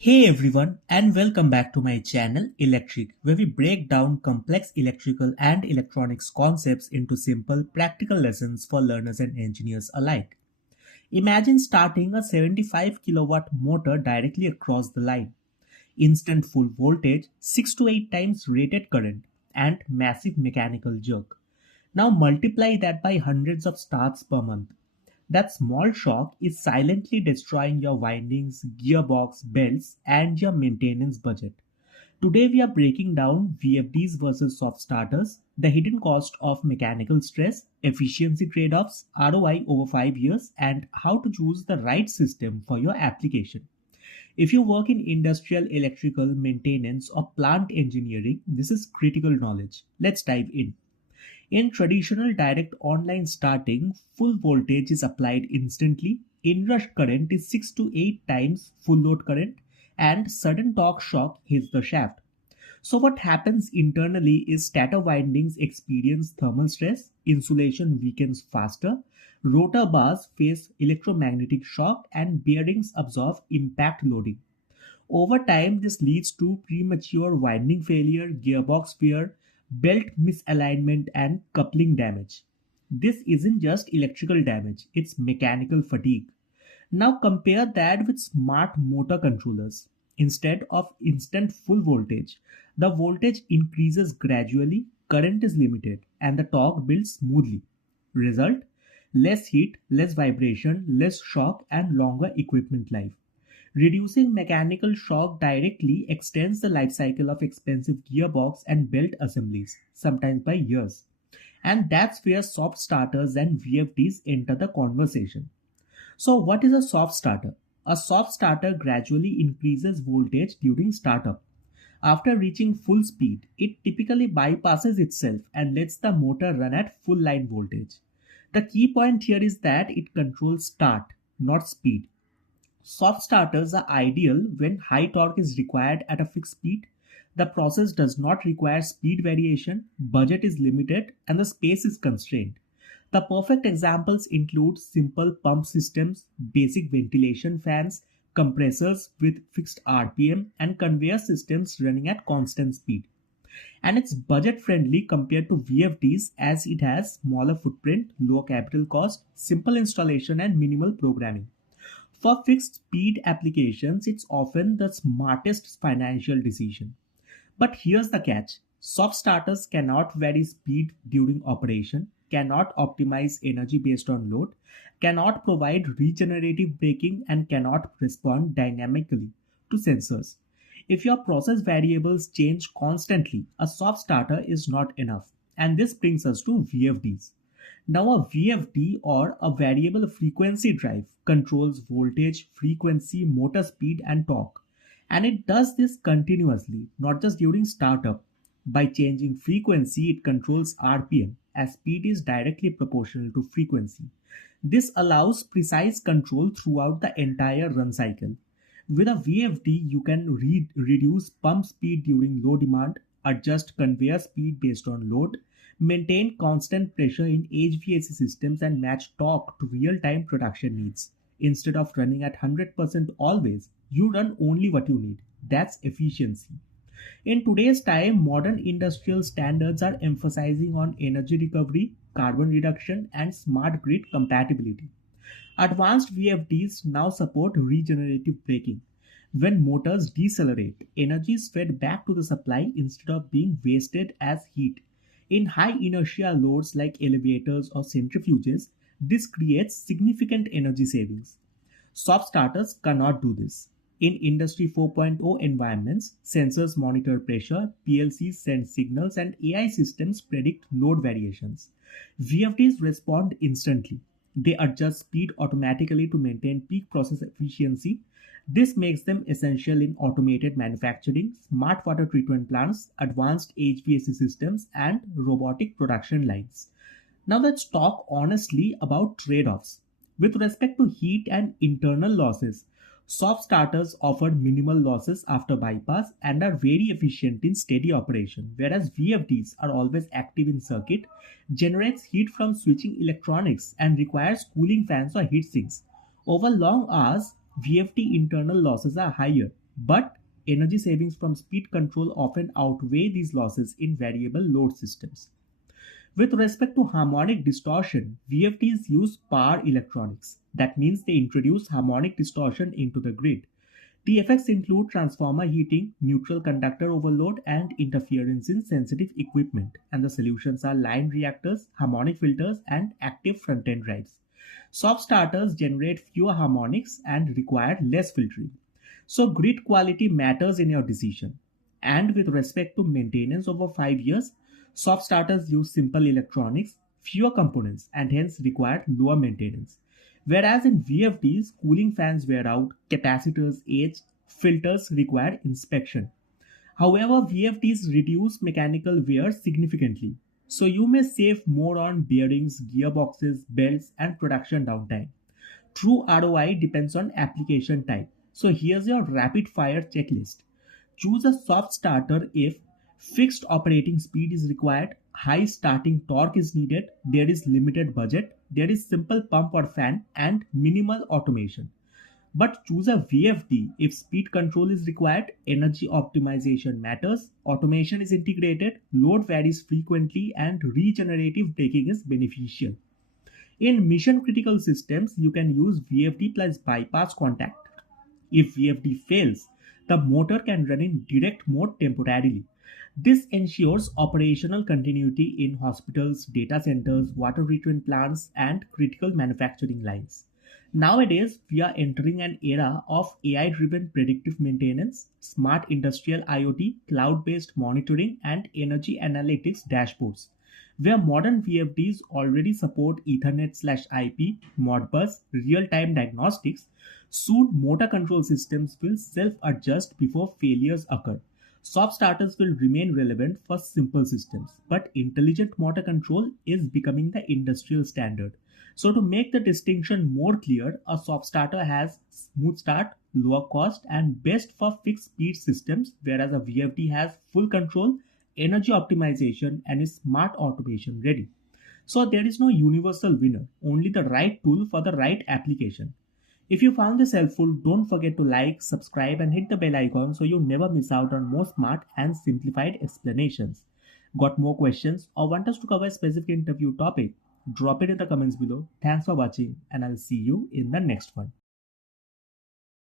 Hey everyone, and welcome back to my channel Electric, where we break down complex electrical and electronics concepts into simple, practical lessons for learners and engineers alike. Imagine starting a 75 kilowatt motor directly across the line. Instant full voltage, 6 to 8 times rated current, and massive mechanical jerk. Now multiply that by hundreds of starts per month. That small shock is silently destroying your windings, gearbox, belts, and your maintenance budget. Today, we are breaking down VFDs versus soft starters, the hidden cost of mechanical stress, efficiency trade offs, ROI over 5 years, and how to choose the right system for your application. If you work in industrial electrical maintenance or plant engineering, this is critical knowledge. Let's dive in. In traditional direct online starting, full voltage is applied instantly. Inrush current is 6 to 8 times full load current, and sudden torque shock hits the shaft. So, what happens internally is stator windings experience thermal stress, insulation weakens faster, rotor bars face electromagnetic shock, and bearings absorb impact loading. Over time, this leads to premature winding failure, gearbox wear, belt misalignment, and coupling damage. This isn't just electrical damage, it's mechanical fatigue. Now compare that with smart motor controllers. Instead of instant full voltage, the voltage increases gradually, current is limited, and the torque builds smoothly. Result: less heat, less vibration, less shock, and longer equipment life. Reducing mechanical shock directly extends the life cycle of expensive gearbox and belt assemblies, sometimes by years. And that's where soft starters and VFDs enter the conversation. So, what is a soft starter? A soft starter gradually increases voltage during startup. After reaching full speed, it typically bypasses itself and lets the motor run at full line voltage. The key point here is that it controls start, not speed. Soft starters are ideal when high torque is required at a fixed speed. The process does not require speed variation, budget is limited, and the space is constrained. The perfect examples include simple pump systems, basic ventilation fans, compressors with fixed RPM, and conveyor systems running at constant speed. And it's budget friendly compared to VFDs as it has smaller footprint, low capital cost, simple installation, and minimal programming. For fixed speed applications, it's often the smartest financial decision. But here's the catch: soft starters cannot vary speed during operation, cannot optimize energy based on load, cannot provide regenerative braking, and cannot respond dynamically to sensors. If your process variables change constantly, a soft starter is not enough. And this brings us to VFDs. Now, a VFD or a variable frequency drive controls voltage, frequency, motor speed, and torque. And it does this continuously, not just during startup. By changing frequency, it controls RPM, as speed is directly proportional to frequency. This allows precise control throughout the entire run cycle. With a VFD, you can reduce pump speed during low demand, adjust conveyor speed based on load, maintain constant pressure in HVAC systems, and match torque to real-time production needs. Instead of running at 100% always, you run only what you need. That's efficiency. In today's time, modern industrial standards are emphasizing on energy recovery, carbon reduction, and smart grid compatibility. Advanced VFDs now support regenerative braking. When motors decelerate, energy is fed back to the supply instead of being wasted as heat. In high inertia loads like elevators or centrifuges, this creates significant energy savings. Soft starters cannot do this. In Industry 4.0 environments, sensors monitor pressure, PLCs send signals, and AI systems predict load variations. VFDs respond instantly. They adjust speed automatically to maintain peak process efficiency. This makes them essential in automated manufacturing, smart water treatment plants, advanced HVAC systems, and robotic production lines. Now let's talk honestly about trade-offs. With respect to heat and internal losses, soft starters offer minimal losses after bypass and are very efficient in steady operation, whereas VFDs are always active in circuit, generates heat from switching electronics, and requires cooling fans or heat sinks. Over long hours, VFD internal losses are higher, But energy savings from speed control often outweigh these losses in variable load systems. With respect to harmonic distortion, VFDs use power electronics. That means they introduce harmonic distortion into the grid. The effects include transformer heating, neutral conductor overload, and interference in sensitive equipment. And the solutions are line reactors, harmonic filters, and active front-end drives. Soft starters generate fewer harmonics and require less filtering. So grid quality matters in your decision. And with respect to maintenance over 5 years, soft starters use simple electronics, fewer components, and hence require lower maintenance. Whereas in VFDs, cooling fans wear out, capacitors age, filters require inspection. However, VFDs reduce mechanical wear significantly, so you may save more on bearings, gearboxes, belts, and production downtime. True ROI depends on application type. So here's your rapid fire checklist. Choose a soft starter if fixed operating speed is required, high starting torque is needed, there is limited budget, there is simple pump or fan, and minimal automation. But choose a VFD if speed control is required, energy optimization matters, automation is integrated, load varies frequently, and regenerative braking is beneficial. In mission critical systems, you can use VFD plus bypass contact. If VFD fails, the motor can run in direct mode temporarily. This ensures operational continuity in hospitals, data centers, water treatment plants, and critical manufacturing lines. Nowadays, we are entering an era of AI driven predictive maintenance, smart industrial IoT, cloud based monitoring, and energy analytics dashboards. Where modern VFDs already support Ethernet/IP, Modbus, real time diagnostics, soon motor control systems will self adjust before failures occur. Soft starters will remain relevant for simple systems, but intelligent motor control is becoming the industrial standard. So, to make the distinction more clear, a soft starter has smooth start, lower cost, and best for fixed speed systems, whereas a VFD has full control, energy optimization, and is smart automation ready. So, there is no universal winner, only the right tool for the right application. If you found this helpful, don't forget to like, subscribe, and hit the bell icon so you never miss out on more smart and simplified explanations. Got more questions or want us to cover a specific interview topic? Drop it in the comments below. Thanks for watching, and I'll see you in the next one.